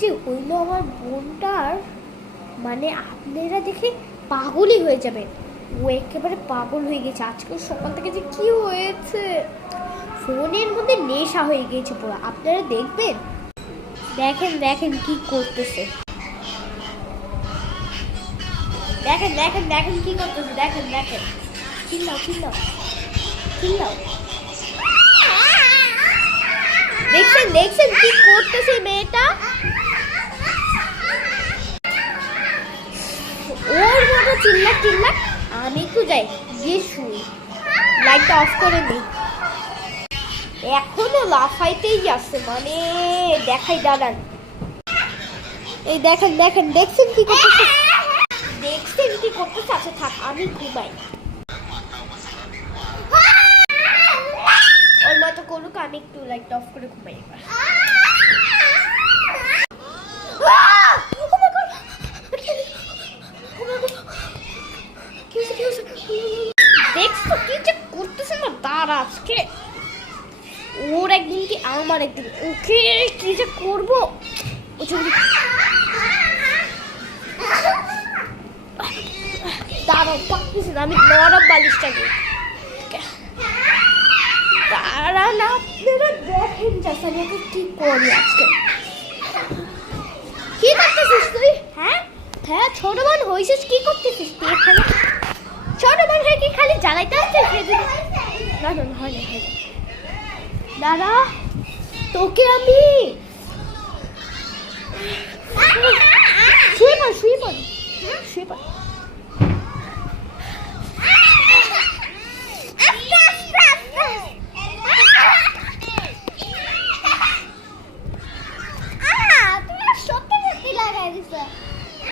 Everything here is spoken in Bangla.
যে হইলো আমার বোনটার, মানে আপনারা দেখে পাগলই হয়ে যাবেন। ও একেবারে পাগল হয়ে গেছে আজকে সকাল থেকে, যে কি হয়েছে, ফোনের মধ্যে নেশা হয়ে গেছে পুরো। আপনারা দেখবেন, দেখেন দেখেন কি করতেছে, দেখেন দেখেন দেখেন কি করতেছে, দেখেন দেখেন। চিল্লাও চিল্লাও চিল্লাও, দেখছেন দেখছেন কি করতেছে মেয়েটা। ওর মতো চিল্লাক চিল্লাক, আমি একটু যাই গিয়ে শুই, লাইটটা অফ করে দিই। এখনো লাফাইতেই যাচ্ছে, মানে দেখাই, দাঁড়ান। এই দেখেন দেখেন, দেখছেন কি করতেছে, দেখছেন কি করতেছে। আচ্ছা থাক, আমি ঘুমাই, ওর মতো করুক, আমি একটু লাইটটা অফ করে ঘুমাই এবার। দেখছো কি যে করতেছে না, দাঁড়া আজকে ওর একদিন কি আমার একদিন, ওকে কি যে করবো। ও ছবি দাঁড়াও, পাচ্ছি না, আমি নরম বালিশটাকে দাঁড়ান। আপনারা দেখেন জাসানিয়াকে কি করি আজকে। কি করতেছিস তুই? হ্যাঁ হ্যাঁ, ছোট বোন হয়েছিস, কি করতেছিস তুই এখানে? ছোট বোন হয়ে কি খালি জ্বালাইতে আসছিস? না না হয় না, হয় না, দাঁড়া, তোকে আমি শুয়ে পড়, শুয়ে পড়, শুয়ে পড়।